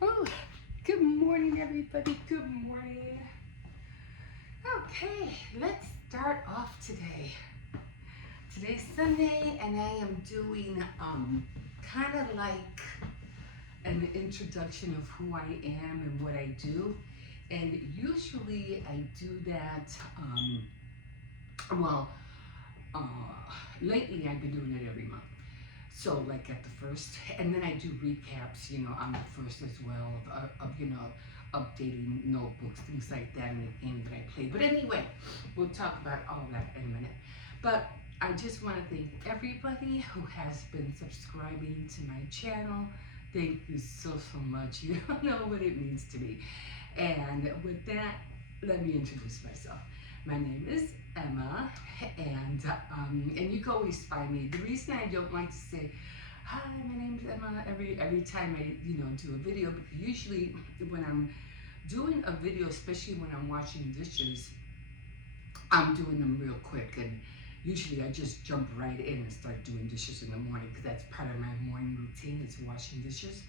Oh, good morning, everybody. Good morning. Okay, let's start off today. Today's Sunday, and I am doing kind of like an introduction of who I am and what I do. And usually I do that. Well, uh, lately I've been doing it every month. So like at the first, and then I do recaps, on the first as well of updating notebooks, things like that, and the game that I play. But anyway, we'll talk about all that in a minute. But I just want to thank everybody who has been subscribing to my channel. Thank you so much. You don't know what it means to me. And with that, let me introduce myself. My name is Emma, and you can always find me. The reason I don't like to say hi, my name is Emma every time I do a video, because usually when I'm doing a video, especially when I'm washing dishes, I'm doing them real quick, and usually I just jump right in and start doing dishes in the morning, because that's part of my morning routine is washing dishes.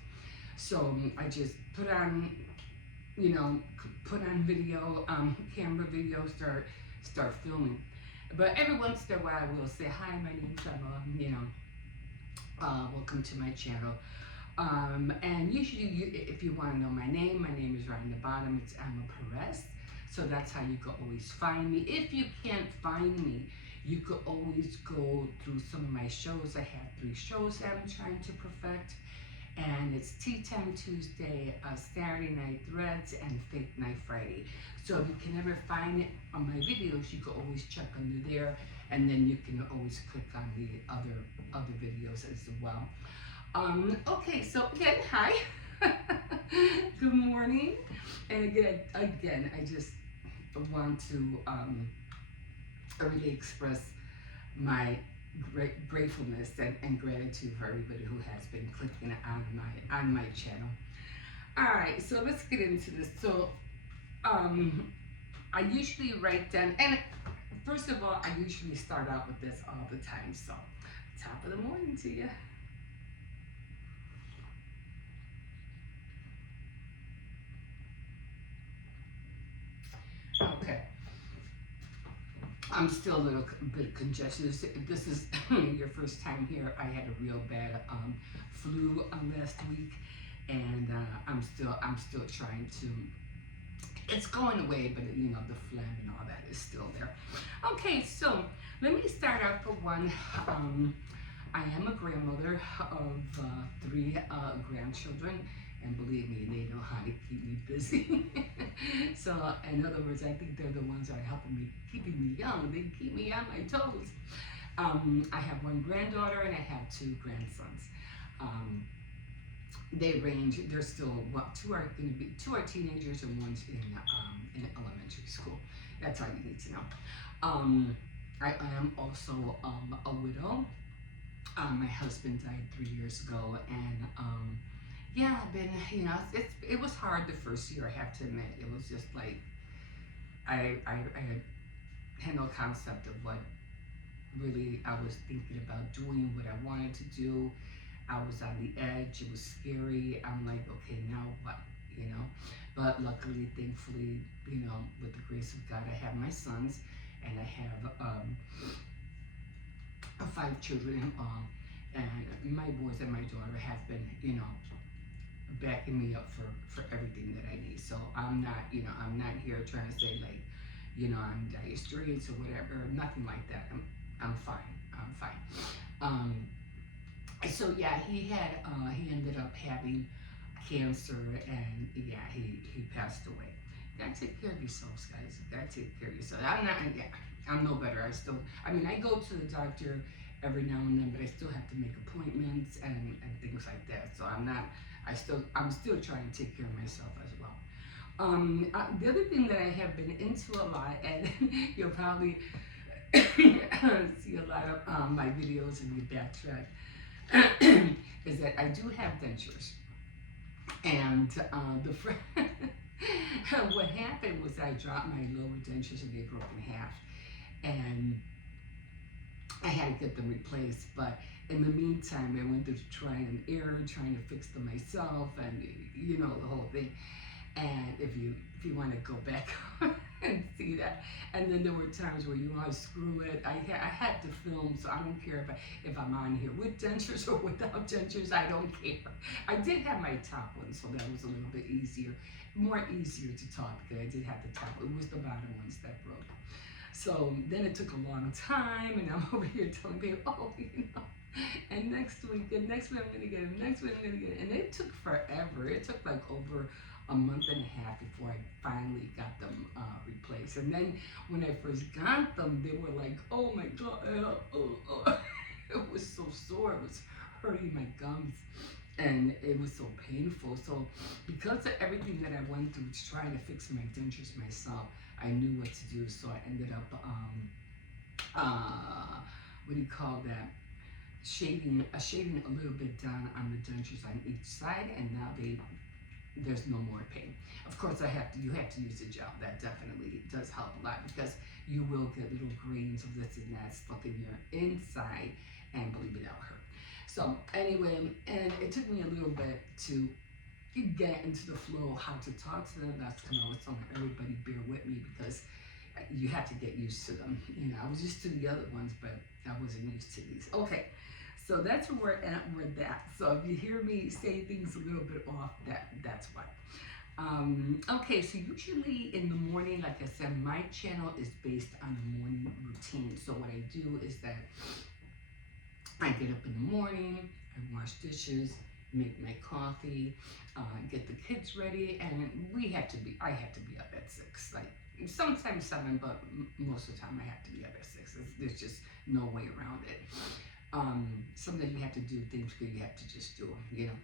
So I just put on video, camera video, start filming. But every once in a while, I will say, hi, my name's Emma, welcome to my channel. And usually, if you want to know my name is right in the bottom. It's Emma Perez. So that's how you can always find me. If you can't find me, you could always go through some of my shows. I have 3 shows that I'm trying to perfect. And it's Tea Time Tuesday, Saturday Night Threads, and Fake Night Friday. So if you can ever find it on my videos, you can always check under there, and then you can always click on the other videos as well. Okay, so again, hi. Good morning. And again, I just want to really express my gratefulness and gratitude for everybody who has been clicking on my channel. All right, so let's get into this. So I usually write down, and first of all, I usually start out with this all the time. So top of the morning to you. Okay. I'm still a little bit congested. If this is your first time here, I had a real bad flu last week, and I'm still trying to. It's going away, but the phlegm and all that is still there. Okay, so let me start out for one. I am a grandmother of 3 grandchildren, and believe me, they know how to keep me busy. So, in other words, I think they're the ones that are helping me, keeping me young. They keep me on my toes. I have 1 granddaughter and I have 2 grandsons. They range. They're still 2 are going to be 2 are teenagers and 1's in elementary school. That's all you need to know. I am also a widow. My husband died 3 years ago, and yeah, I've been, it was hard the first year, I have to admit. It was just like, I had no concept of what really I was thinking about doing, what I wanted to do. I was on the edge, it was scary. I'm like, okay, now what, But luckily, thankfully, with the grace of God, I have my sons, and I have 5 children, and my boys and my daughter have been, backing me up for everything that I need. So I'm not here trying to say like, I'm dire straits or whatever. Nothing like that. I'm fine. I'm fine. So yeah, he ended up having cancer, and yeah, he passed away. You gotta take care of yourselves, guys. You gotta take care of yourself. I'm no better. I go to the doctor every now and then, but I still have to make appointments and things like that. So I'm still trying to take care of myself as well. The other thing that I have been into a lot, and you'll probably see a lot of my videos and you backtrack, is that I do have dentures. And what happened was I dropped my lower dentures and they broke in half. And I had to get them replaced, but In the meantime, I went through trial and error, trying to fix them myself, and the whole thing. And if you want to go back and see that, and then there were times where you want to screw it. I had to film, so I don't care if I'm on here with dentures or without dentures. I don't care. I did have my top one, so that was a little bit more easier to talk because I did have the top. It was the bottom ones that broke. So then it took a long time, and I'm over here telling people, oh, and next week, and next week I'm gonna get it, next week I'm gonna get it. And it took forever. It took like over a month and a half before I finally got them replaced. And then when I first got them, they were like, oh my God, it was so sore. It was hurting my gums. And it was so painful. So because of everything that I went through trying to fix my dentures myself, I knew what to do. So I ended up, what do you call that? Shading a little bit down on the dentures on each side, and now there's no more pain. Of course, you have to use a gel. That definitely does help a lot because you will get little grains of this and that stuck in your inside, and believe it, that'll hurt. So anyway, and it took me a little bit to get into the flow how to talk to them. That's when I was telling everybody, bear with me because you have to get used to them. I was used to the other ones, but I wasn't used to these. Okay, so that's where we're at with that. So if you hear me say things a little bit off, that's why. Okay, so usually in the morning, like I said, my channel is based on a morning routine. So what I do is that I get up in the morning, I wash dishes, make my coffee, get the kids ready, and I have to be up at 6. Like sometimes 7, but most of the time I have to be up at 6. There's just no way around it. Sometimes you have to do things because you have to just do them,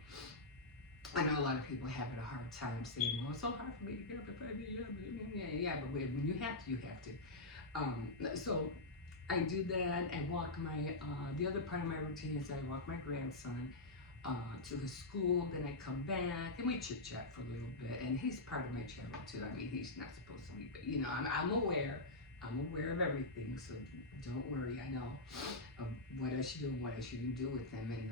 I know a lot of people have a hard time saying, well, it's so hard for me to get up at 5 a.m. Yeah, but when you have to, you have to. So I do that. I walk the other part of my routine is I walk my grandson to his school, then I come back and we chit chat for a little bit, and he's part of my channel too. I mean, he's not supposed to be, but I'm aware of everything, so don't worry. I know what I should do and what I shouldn't do with him, and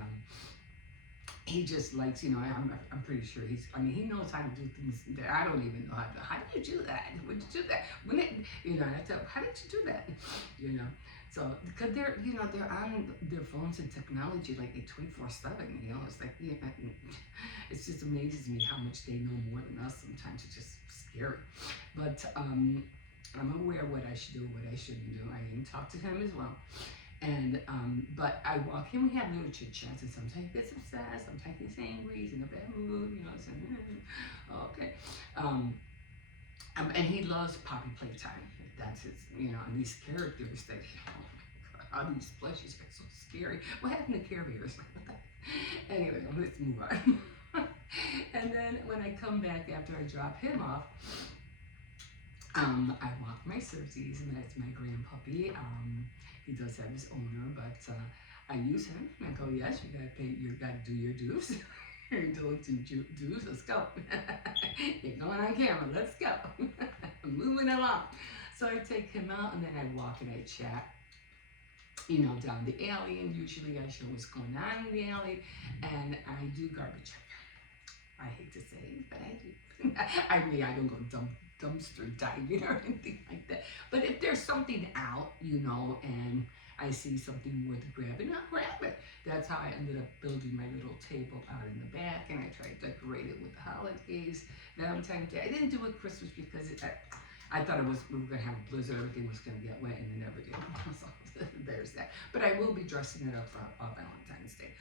he just likes, I'm pretty sure he knows how to do things that I don't even know how do you do that? Would you do that? I tell him, how did you do that? So, because they're on their phones and technology like 24/7, it's like, it just amazes me how much they know more than us sometimes. It's just scary. But I'm aware what I should do, what I shouldn't do. I even talk to him as well. And, but I walk him, we have little chit chats, and sometimes he gets upset, sometimes he's angry, he's in a bad mood, okay. And he loves Poppy Playtime. That's his, and these characters that, all these plushies are so scary. What happened to Care Bears? Like, what the? Anyway, let's move on. And then when I come back after I drop him off, I walk my Cersei's, and that's my grand puppy. He does have his owner, but I use him. And I go, yes, you gotta do your dues. Your diligent dues. Let's go. You're going on camera. Let's go. Moving along. So I take him out, and then I walk and I chat, down the alley, and usually I show what's going on in the alley, and I do garbage. I hate to say it, but I do. I mean, I don't go dumpster diving or anything like that. But if there's something out, and I see something worth grabbing, I'll grab it. That's how I ended up building my little table out in the back, and I tried to decorate it with the holidays, Valentine's Day. I didn't do it Christmas because I thought we were going to have a blizzard, everything was going to get wet, and it never did. So there's that. But I will be dressing it up for Valentine's Day.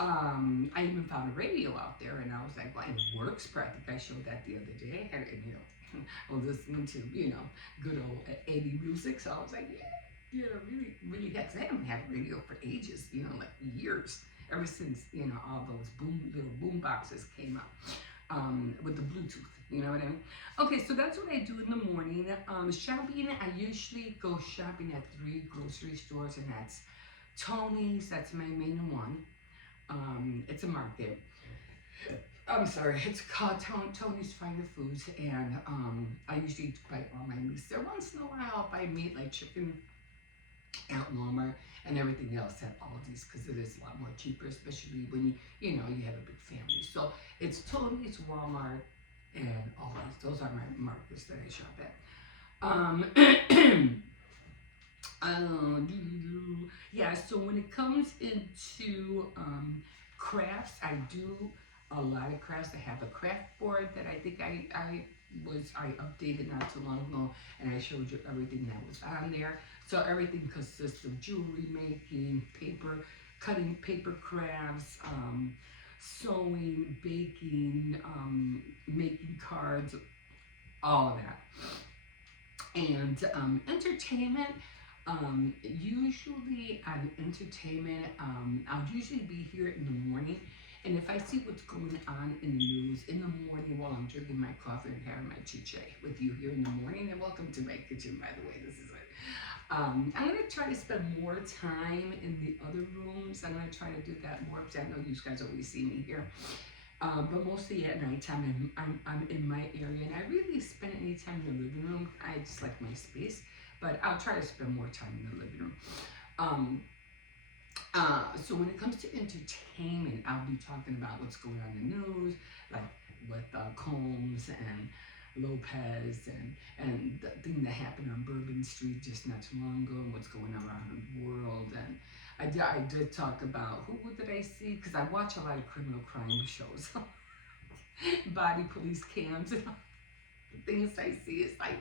I even found a radio out there, and I was like, well, it works. I think I showed that the other day. And I was listening to, good old 80 music. So I was like, really, really, because I haven't had radio for ages, like years, ever since, all those little boom boxes came out with the Bluetooth. You know what I mean? Okay, so that's what I do in the morning. Shopping, I usually go shopping at 3 grocery stores, and that's Tony's. That's my main one. It's a market. I'm sorry, it's called Tony's Finer Foods, and I usually buy all my meats there. Once in a while, I'll buy meat like chicken at Walmart, and everything else at Aldi's because it is a lot more cheaper, especially when you have a big family. So it's Tony's, Walmart, and Aldi's. Those are my markets that I shop at. Um, yeah, so when it comes into crafts, I do a lot of crafts. I have a craft board that I think I updated not too long ago, and I showed you everything that was on there. So everything consists of jewelry making, cutting paper crafts, sewing, baking, making cards, all of that. And entertainment, usually on entertainment, I'll usually be here in the morning. And if I see what's going on in the news in the morning while I'm drinking my coffee and having my chiche with you here in the morning, and welcome to my kitchen, by the way, this is it. I'm going to try to spend more time in the other rooms. I'm going to try to do that more because I know you guys always see me here. But mostly at nighttime, I'm in my area, and I really spend any time in the living room. I just like my space, but I'll try to spend more time in the living room. Um, so when it comes to entertainment, I'll be talking about what's going on in the news, like with Combs and Lopez and the thing that happened on Bourbon Street just not too long ago, and what's going on around the world. And I did talk about who did I see, because I watch a lot of criminal crime shows, body police cams, and the things I see is like,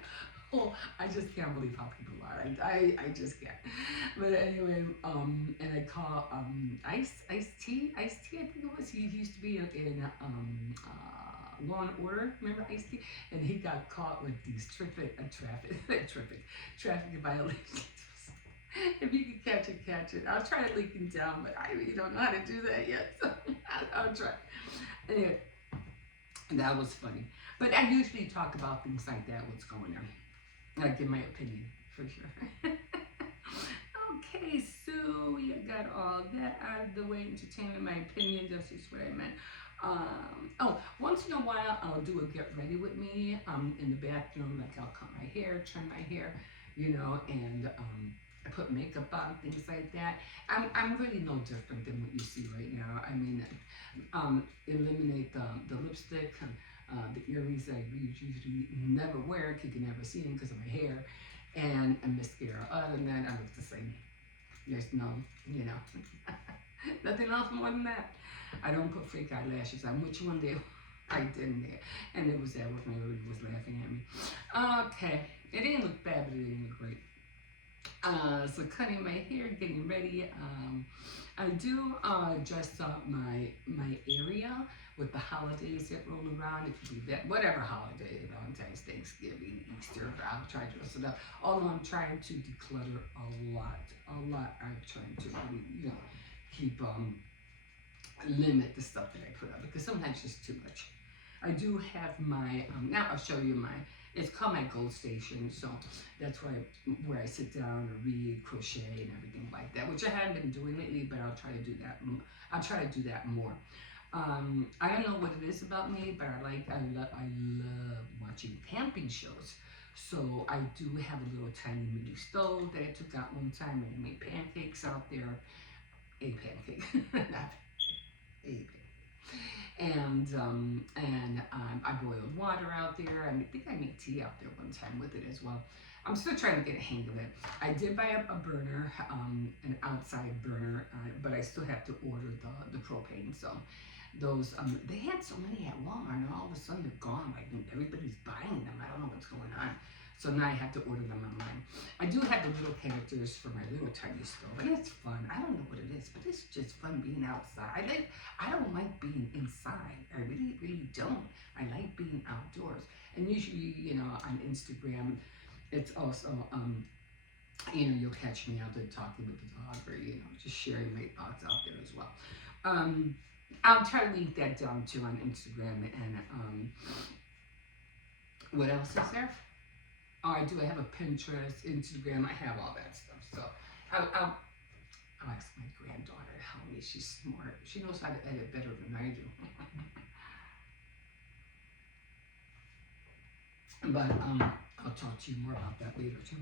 oh, I just can't believe how people are. I just can't. But anyway, and I call Ice T. I think it was. He used to be in Law and Order. Remember Ice T? And he got caught with these traffic violations. If you can catch it, catch it. I'll try to link him down, but I really don't know how to do that yet. So I'll try. Anyway, that was funny. But I usually talk about things like that, what's going on. I give my opinion, for sure. Okay, so you got all that out of the way. Entertainment, my opinion, that's just what I meant. Once in a while, I'll do a get ready with me in the bathroom. Like I'll cut my hair, trim my hair, and I put makeup on, things like that. I'm really no different than what you see right now. I mean, eliminate the lipstick, the earrings that I usually never wear, you can never see them because of my hair, and mascara. Other than that, I look the same. There's no, nothing else more than that. I don't put fake eyelashes on, which one day I didn't there, and it was there with me, everybody was laughing at me. Okay, it didn't look bad, but it didn't look great. So cutting my hair, getting ready. I do dress up my area with the holidays that roll around. It could be that whatever holiday, Valentine's, Thanksgiving, Easter. I'll try to dress it up. Although I'm trying to declutter a lot. I'm trying to really, keep limit the stuff that I put up because sometimes it's just too much. I do have my now I'll show you my. It's called my Gold Station, so that's where I sit down or read, crochet, and everything like that, which I haven't been doing lately, but I'll try to do that. I'll try to do that more. I don't know what it is about me, but I love watching camping shows. So I do have a little tiny mini stove that I took out one time and I made pancakes out there. A pancake, not a pancake. And I boiled water out there. I think I made tea out there one time with it as well. I'm still trying to get a hang of it. I did buy a burner, an outside burner, but I still have to order the propane. So those they had so many at Walmart, and all of a sudden they're gone. Like everybody's buying them. I don't know what's going on. So now I have to order them online. I do have the little characters for my little tiny stove, and it's fun. I don't know what it is, but it's just fun being outside. I don't like being inside. I really, really don't. I like being outdoors. And usually, on Instagram, it's also, you'll catch me out there talking with the dog or, just sharing my thoughts out there as well. I'll try to link that down too on Instagram. And what else is there? Oh, I do. I have a Pinterest, Instagram. I have all that stuff. So I'll ask my granddaughter to help me. She's smart. She knows how to edit better than I do. But I'll talk to you more about that later too.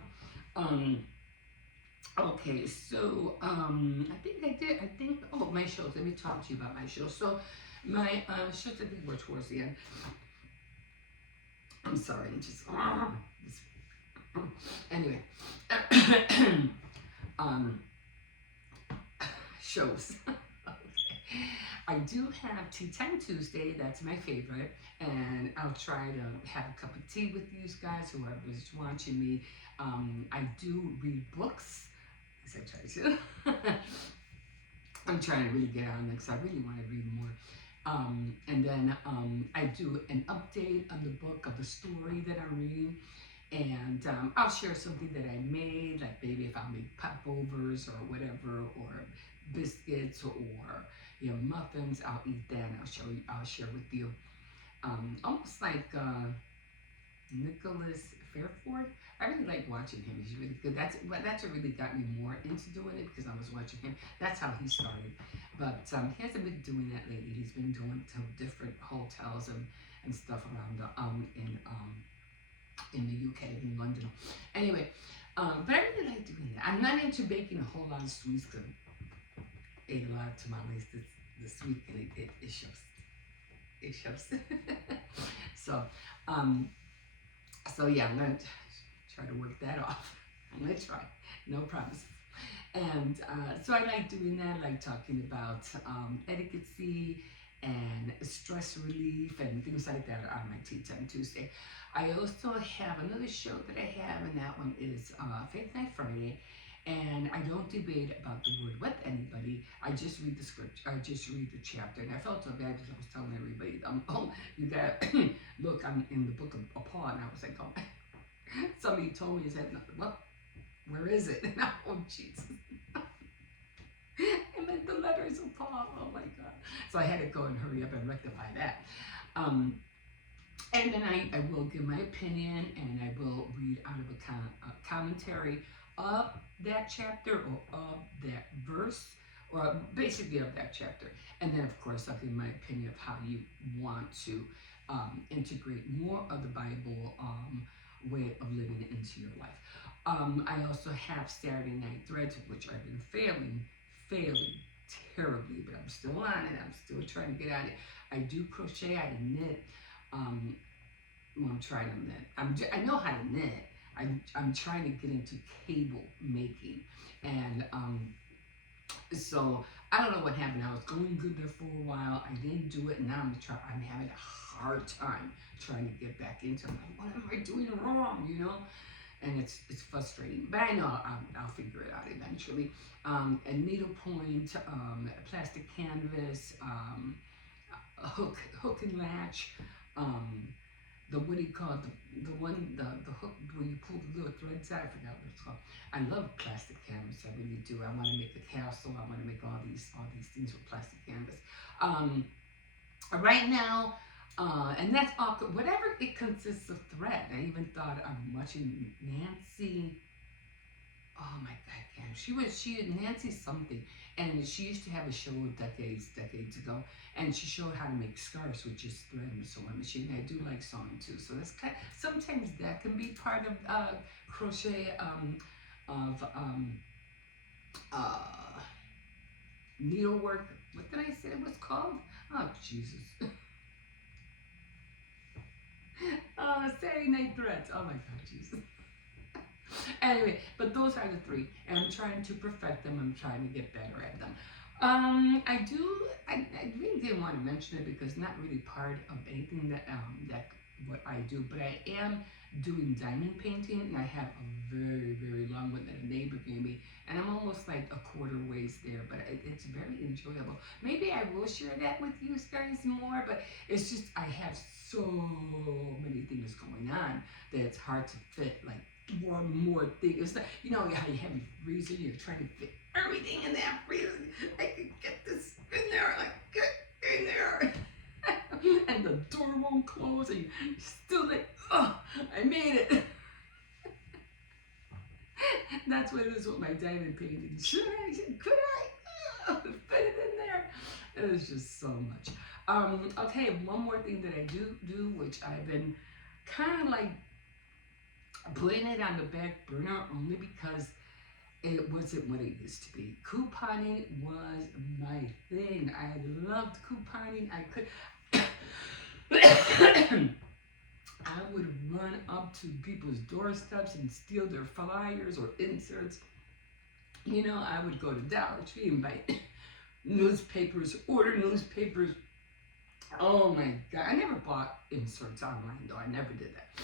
Okay, so I think I did. I think my shows. Let me talk to you about my shows. So my shows. I think we're towards the end. I'm sorry. I'm just anyway. um, shows. I do have Tea Time Tuesday. That's my favorite, and I'll try to have a cup of tea with you guys, whoever is watching me. I do read books. As I try to. I'm trying to really get on it because I really want to read more. And then I do an update on the book of the story that I'm reading. And I'll share something that I made, like maybe if I make popovers or whatever, or biscuits or muffins. I'll eat that. And I'll show you. I'll share with you. Almost like Nicholas Fairford. I really like watching him. He's really good. That's what really got me more into doing it because I was watching him. That's how he started. But he hasn't been doing that lately. He's been doing to different hotels and stuff around in the UK, in London. Anyway, but I really like doing that. I'm not into baking a whole lot of sweets because I ate a lot of tamales this week and it shows. It shows. so, um, so yeah, I'm gonna try to work that off. I'm gonna try. No promises. And so I like doing that. I like talking about etiquette and stress relief and things like that on my Tea Time Tuesday. I also have another show that I have, and that one is Faith Night Friday. And I don't debate about the word with anybody. I just read the script. I just read the chapter. And I felt so bad because I was telling everybody, oh, you got look, I'm in the book of Paul, and I was like, oh, somebody told me, he said, well, where is it? And I, oh, Jesus. I meant the letters of Paul. Oh my God. So I had to go and hurry up and rectify that. Um, and then I will give my opinion and I will read out of a commentary of that chapter or of that verse or basically of that chapter. And then, of course, I'll give my opinion of how you want to integrate more of the Bible way of living into your life. I also have Saturday Night Threads, which I've been failing terribly, but I'm still on it. I'm still trying to get on it. I do crochet, I knit. Well, I'm trying to knit. I know how to knit. I'm trying to get into cable making. And so I don't know what happened. I was going good there for a while. I didn't do it, and now I'm having a hard time trying to get back into it. I'm like, what am I doing wrong? And it's frustrating. But I know I'll figure it out eventually. A needlepoint, plastic canvas, a hook and latch. The what do you call it? The hook where you pull the little threads out. I forgot what it's called. I love plastic canvas. I really do. I want to make a castle. I want to make all these things with plastic canvas. Right now, and that's all. Whatever it consists of thread. I even thought I'm watching Nancy. Oh my God, Cam. She Nancy something, and she used to have a show decades ago, and she showed how to make scarves with just thread and sewing machine. I do like sewing too, so that's sometimes that can be part of crochet of uh, needlework. What did I say it was called? Oh Jesus. Saturday Night Threads. Oh my God, Jesus. Anyway, but those are the three, and I'm trying to perfect them. I'm trying to get better at them. I really didn't want to mention it because it's not really part of anything that what I do, but I am doing diamond painting, and I have a very long one that a neighbor gave me, and I'm almost like a quarter ways there, but it's very enjoyable. Maybe I will share that with you guys more, but it's just I have so many things going on that it's hard to fit like one more thing. It's like, how you have your freezer, you're trying to fit everything in that freezer. I can get this in there, like get in there. And the door won't close, and you're still like, oh, I made it. That's what it is with my diamond painting. Could I fit it in there? It was just so much. Okay, one more thing that I do, which I've been kind of like putting it on the back burner only because it wasn't what it used to be. Couponing was my thing. I loved couponing. I would run up to people's doorsteps and steal their flyers or inserts. You know, I would go to Dollar Tree and buy newspapers, order newspapers. Oh my God. I never bought inserts online though. I never did that.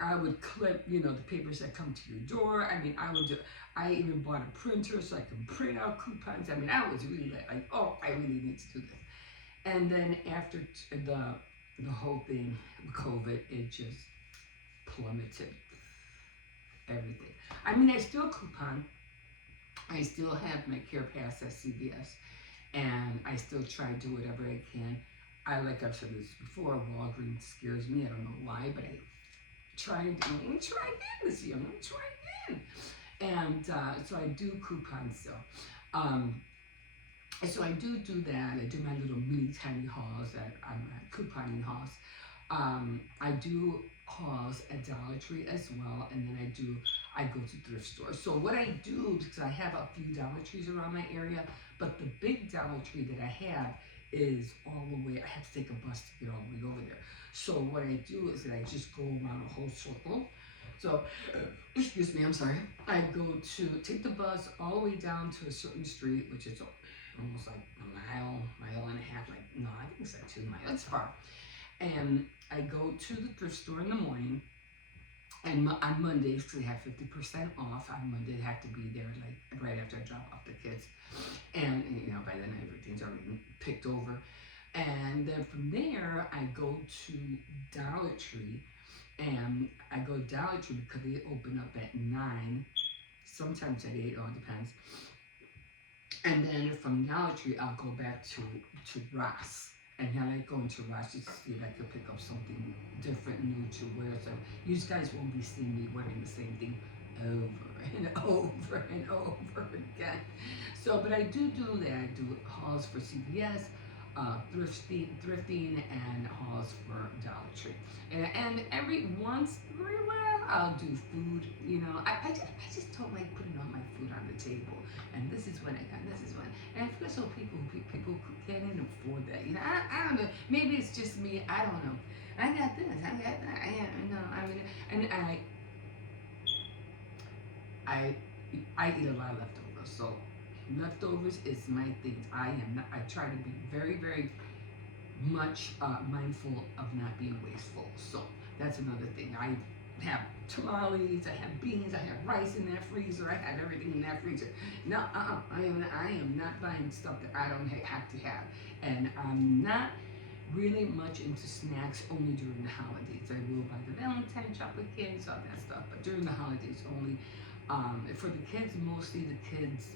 I would clip, you know, the papers that come to your door. I mean, I even bought a printer so I could print out coupons. I mean, I was really like, oh, I really need to do this. And then after the whole thing, COVID, it just plummeted everything. I mean, I still coupon. I still have my Care Pass at CVS, and I still try to do whatever I can. Like I've said this before, Walgreens scares me. I don't know why, but I try to I'm gonna try again this year. I'm gonna try again. And so I do coupons still. So I do that. I do my little mini tiny hauls I'm at couponing hauls. I do hauls at Dollar Tree as well, and then I go to thrift stores. So what I do, because I have a few Dollar Trees around my area, but the big Dollar Tree that I have is all the way, I have to take a bus to get all the way over there. So what I do is that I just go around a whole circle. So, excuse me, I'm sorry. I go to take the bus all the way down to a certain street, which is almost like a mile and a half. Like, no, I think it's like 2 miles. It's far. And I go to the thrift store in the morning. And on Mondays, because they have 50% off, on Monday I have to be there like right after I drop off the kids. And you know, by then everything's already picked over. And then from there, I go to Dollar Tree. And I go to Dollar Tree because they open up at 9, sometimes at 8, it all depends. And then from Dollar Tree, I'll go back to Ross. And then I go into Ross just to see if I could pick up something different, new to wear. So you guys won't be seeing me wearing the same thing over and over and over again. So, but I do that. I do hauls for CVS, thrifting, and hauls for Dollar Tree. And every once in a while, I'll do food. You know, I just don't like putting all my food on the table. And this is what I got. This is what. And I feel so people can't even afford that. You know, I don't know. Maybe it's just me. I don't know. I got this. I got that. I mean, and I eat a lot of leftovers. So leftovers is my thing. I try to be very, very much mindful of not being wasteful. So that's another thing. I have tamales, I have beans, I have rice in that freezer, I have everything in that freezer. No, I am not buying stuff that I don't have to have. And I'm not really much into snacks only during the holidays. I will buy the Valentine chocolate cakes, all that stuff, but during the holidays only. For the kids, mostly the kids,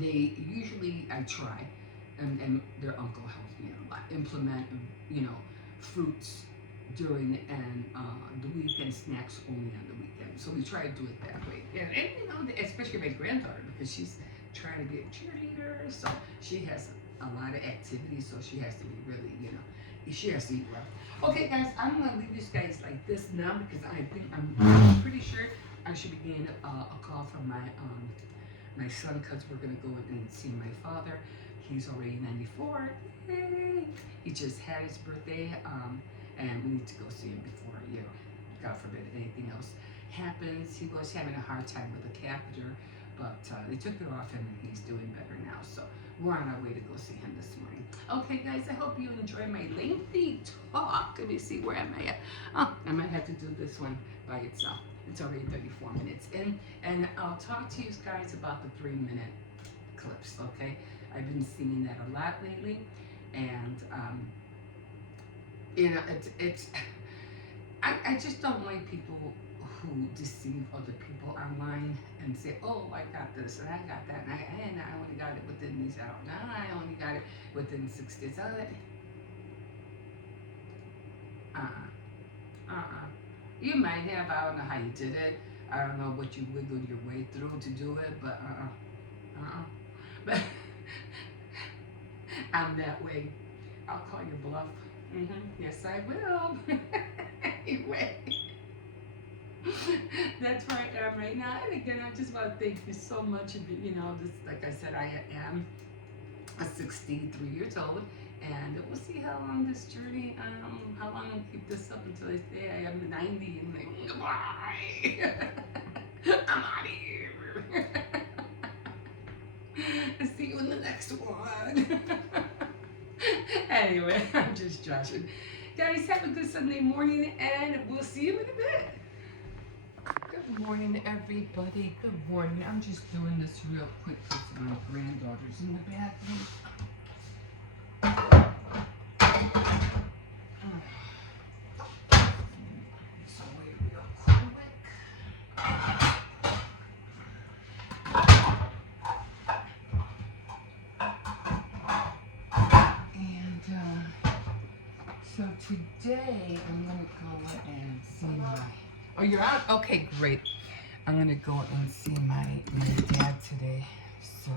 they usually, I try, and their uncle helps me a lot, implement, you know, fruits during and the weekend, snacks only on the weekend. So we try to do it that way. And you know, especially my granddaughter, because she's trying to be a cheerleader, so she has a lot of activities, so she has to be really, you know, she has to eat well. Okay, guys, I'm gonna leave this guys like this now because I think I'm pretty sure I should be getting a call from my son because we're gonna go and see my father. He's already 94. Yay! He just had his birthday, and we need to go see him before, you know, God forbid anything else happens. He was having a hard time with a catheter, but they took it off him and he's doing better now. So we're on our way to go see him this morning. Okay, guys, I hope you enjoy my lengthy talk. Let me see, where am I at? Oh, I might have to do this one by itself. It's already 34 minutes in, and I'll talk to you guys about the 3-minute clips, okay? I've been seeing that a lot lately, and you know, I just don't like people who deceive other people online and say, oh, I got this and I got that, and I only got it within these hours. No, I only got it within 6 days. You might have, I don't know how you did it. I don't know what you wiggled your way through to do it, but But I'm that way. I'll call your bluff. Yes, I will. Anyway. That's where I am right now. And again, I just want to thank you so much. You know, this, like I said, I am a 63 years old, and we'll see how long this journey, how long I'll keep this up until I say I am 90 and like, goodbye. I'm out of here. See you in the next one. Anyway, I'm just joshing. Guys, have a good Sunday morning, and we'll see you in a bit. Good morning, everybody. Good morning. I'm just doing this real quick because my granddaughter's in the bathroom. So wait real quick. And so today I'm gonna go and see my. Oh, you're out? Okay, great. I'm gonna go and see my dad today. So,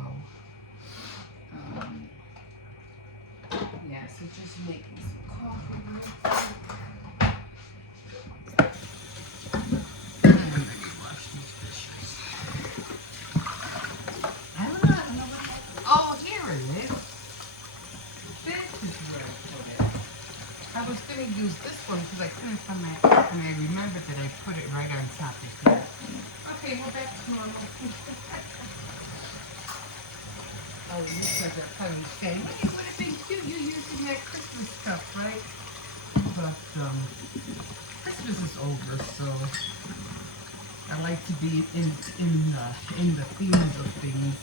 yeah. So just making some coffee real quick. And I'm gonna wash these dishes. I don't know what happened. Oh, here it is. This is where I put it. I was gonna use this one because I couldn't find my, and I remembered that I put it right on top of here. Okay, well that's normal. Oh, you guys are probably saying, "What would have been cute? You're using that Christmas stuff, right?" But Christmas is over, so I like to be in the themes of things,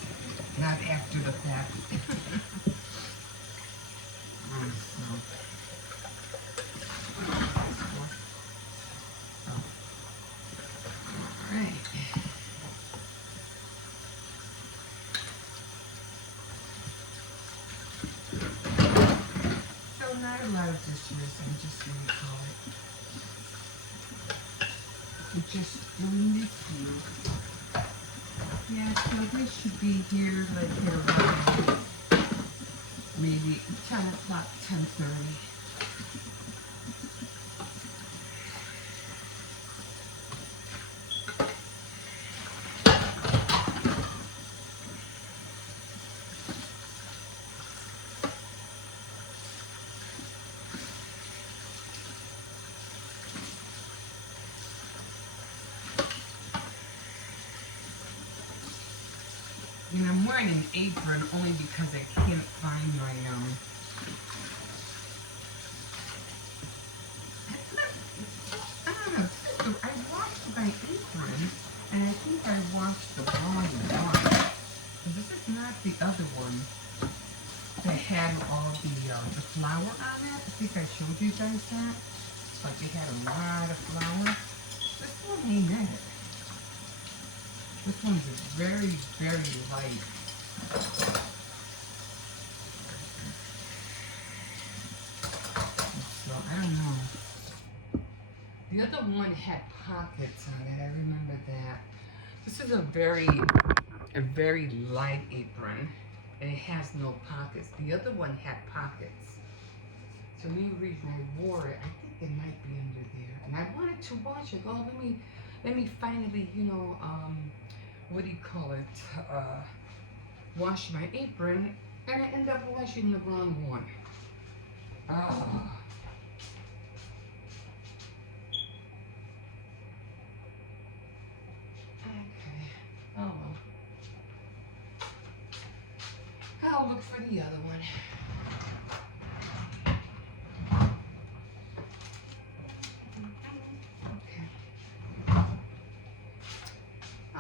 not after the fact. Alright. So not a lot of dishes, I'm just gonna call it. I'm just doing this here. Yeah, so this should be here like at around maybe 10 o'clock, 10:30. And I'm wearing an apron only because I can't find my, I don't know, so I washed my apron, and I think I washed the wrong one. So this is not the other one that had all the flour on it. I think I showed you guys that. But they had a lot of flour. This one ain't it. This one's very, very light. So I don't know. The other one had pockets on it. I remember that. This is a very light apron, and it has no pockets. The other one had pockets. So the reason I wore it, I think it might be under there. And I wanted to wash it. Oh, let me finally, what do you call it? Wash my apron, and I end up washing the wrong one. Oh. Okay. Oh well. I'll look for the other one.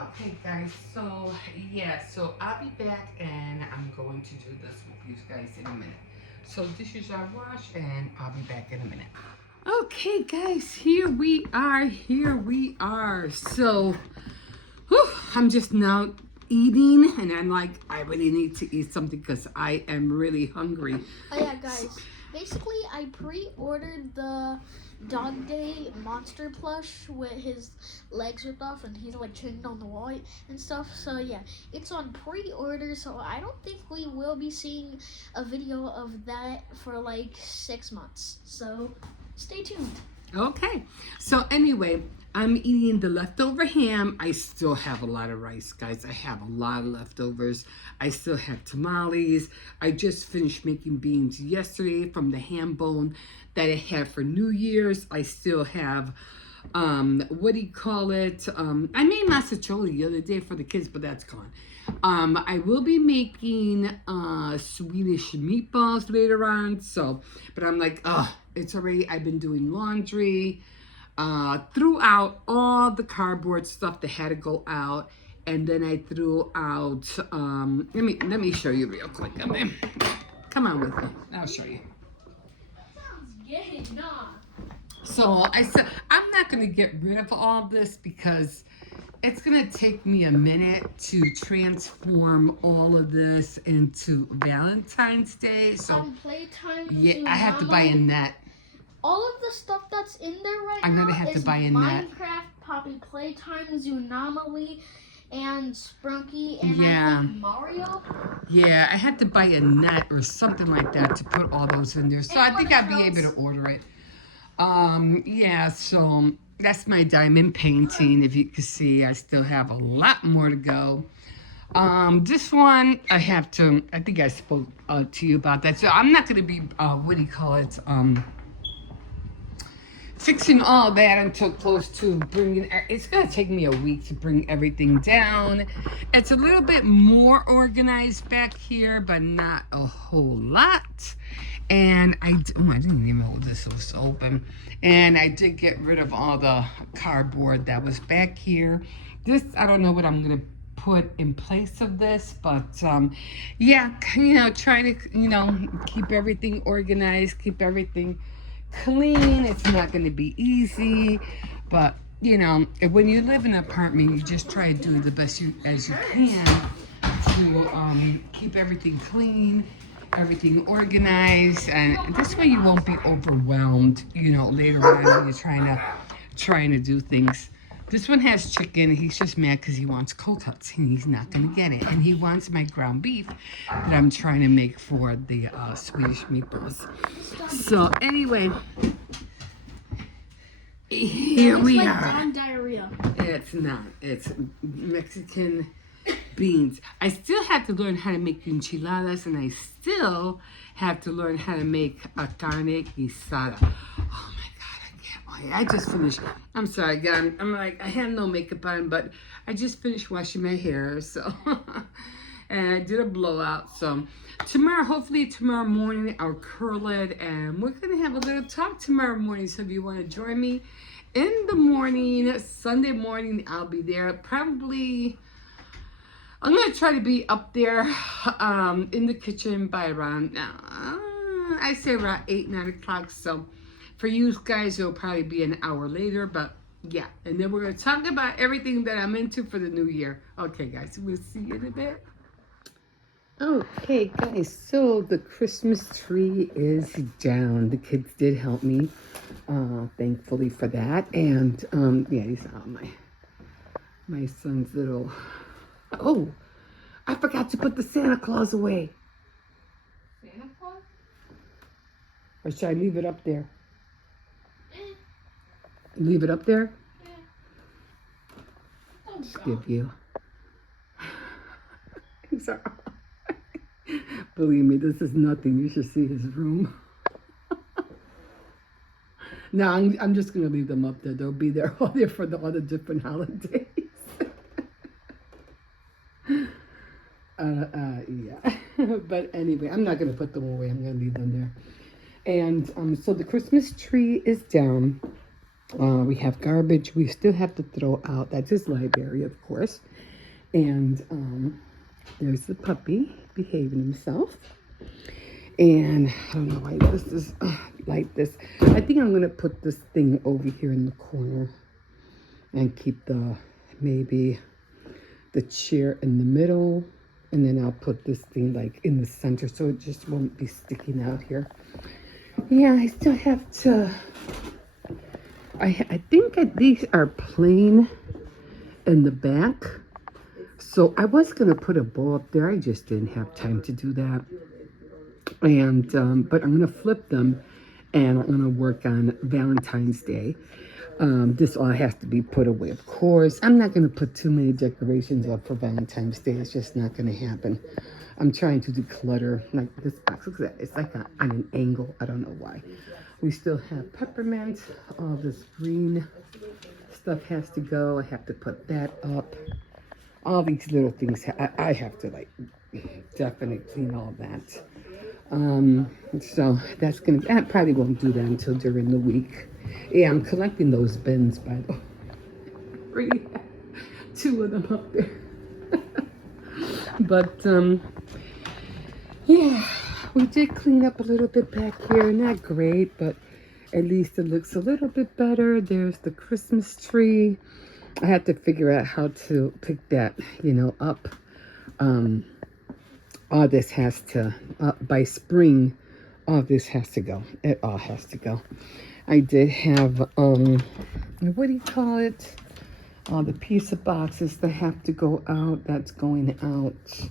Okay guys, so yeah, so I'll be back and I'm going to do this with you guys in a minute. So dishes are washed and I'll be back in a minute. Okay guys, here we are. So, I'm just now eating and I'm like, I really need to eat something because I am really hungry. Oh yeah guys, basically I pre-ordered the Dog Day monster plush with his legs ripped off and he's like chained on the wall and stuff. So yeah, it's on pre-order, so I don't think we will be seeing a video of that for like 6 months. So stay tuned. Okay. So anyway, I'm eating the leftover ham. I still have a lot of rice, guys. I have a lot of leftovers. I still have tamales. I just finished making beans yesterday from the ham bone that I had for New Year's. I still have what do you call it? I made masticholi the other day for the kids, but that's gone. I will be making Swedish meatballs later on. So, but I'm like, it's already. I've been doing laundry. Threw out all the cardboard stuff that had to go out, and then I threw out. Let me show you real quick. Come on with me. I'll show you. Sounds gay, nah. So I said I'm not gonna get rid of all this because it's gonna take me a minute to transform all of this into Valentine's Day. So Playtime. yeah, I have to buy a net. All of the stuff that's in there right I'm now gonna have to is buy a net. Minecraft, Poppy Playtime, Zoonomaly, and Sprunky, and Yeah. I think Mario. Yeah, I had to buy a net or something like that to put all those in there. So I think I'll be able to order it. Yeah, so that's my diamond painting. If you can see, I still have a lot more to go. This one, I think I spoke to you about that. So I'm not going to be, what do you call it, fixing all that until close to bringing, it's going to take me a week to bring everything down. It's a little bit more organized back here, but not a whole lot. And I didn't even know this was open. And I did get rid of all the cardboard that was back here. This, I don't know what I'm going to put in place of this, but yeah, try to, keep everything organized, keep everything clean. It's not going to be easy, but when you live in an apartment, you just try to do the best as you can to keep everything clean, everything organized, and this way you won't be overwhelmed later on when you're trying to do things. This one has chicken. He's just mad because he wants cold cuts and he's not going to get it. And he wants my ground beef that I'm trying to make for the Swedish meatballs. So anyway, here we are. Dog diarrhea. It's not. It's Mexican beans. I still have to learn how to make enchiladas, and I still have to learn how to make a carne guisada. Oh my God, I can't wait. I just finished. I'm sorry, again. I'm like, I have no makeup on, but I just finished washing my hair, so. And I did a blowout, so hopefully tomorrow morning, I'll curl it, and we're gonna have a little talk tomorrow morning. So if you want to join me in the morning, Sunday morning, I'll be there. Probably, I'm gonna try to be up there in the kitchen by around, I say around 8-9 o'clock. So for you guys, it'll probably be an hour later, but yeah. And then we're gonna talk about everything that I'm into for the new year. Okay, guys, we'll see you in a bit. Okay, guys, so the Christmas tree is down. The kids did help me, thankfully for that. And, yeah, these are my son's little... Oh, I forgot to put the Santa Claus away. Santa Claus? Or should I leave it up there? Leave it up there? Skip you. Sorry. Believe me, this is nothing. You should see his room. No, I'm just going to leave them up there. They'll be there all there for all the different holidays. Yeah. But anyway, I'm not going to put them away. I'm going to leave them there. And so the Christmas tree is down. We have garbage we still have to throw out. That's his library, of course. And there's the puppy behaving himself. And I don't know why this is like this. I think I'm going to put this thing over here in the corner and keep maybe the chair in the middle. And then I'll put this thing like in the center so it just won't be sticking out here. Yeah, I still have to... I think that these are plain in the back. So I was going to put a bow up there. I just didn't have time to do that. And but I'm going to flip them and I'm gonna work on Valentine's Day. This all has to be put away, of course. I'm not gonna put too many decorations up for Valentine's Day. It's just not gonna happen. I'm trying to declutter. Like this box, look at that. It's like on an angle. I don't know why. We still have peppermint. All this green stuff has to go. I have to put that up. All these little things. I have to like definitely clean all that. So that's gonna. I probably won't do that until during the week. Yeah, I'm collecting those bins, by the way. Already have 2 of them up there. But yeah, we did clean up a little bit back here. Not great, but at least it looks a little bit better. There's the Christmas tree. I had to figure out how to pick that, up. All this has to, by spring, all this has to go. It all has to go. I did have, what do you call it? The pizza boxes that have to go out. That's going out.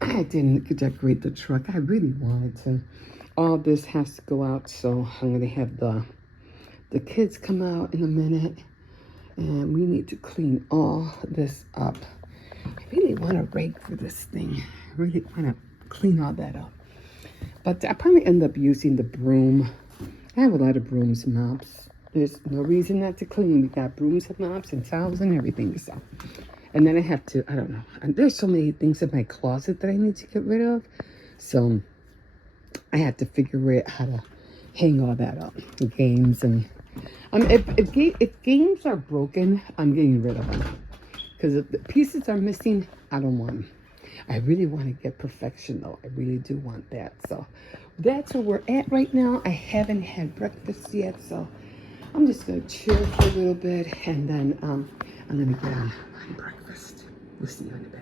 I didn't decorate the truck. I really wanted to. All this has to go out, so I'm going to have the kids come out in a minute. And we need to clean all this up. I really want to rake for this thing. I really want to clean all that up. But I probably end up using the broom. I have a lot of brooms and mops. There's no reason not to clean. We got brooms and mops and towels and everything. So, and then I have to, I don't know. And there's so many things in my closet that I need to get rid of. So I have to figure out how to hang all that up. The games and if games are broken, I'm getting rid of them. Because if the pieces are missing, I don't want them. I really want to get perfection though. I really do want that. So that's where we're at right now. I haven't had breakfast yet, so I'm just gonna chill for a little bit, and then I'm gonna get on breakfast. We'll see you in a bit.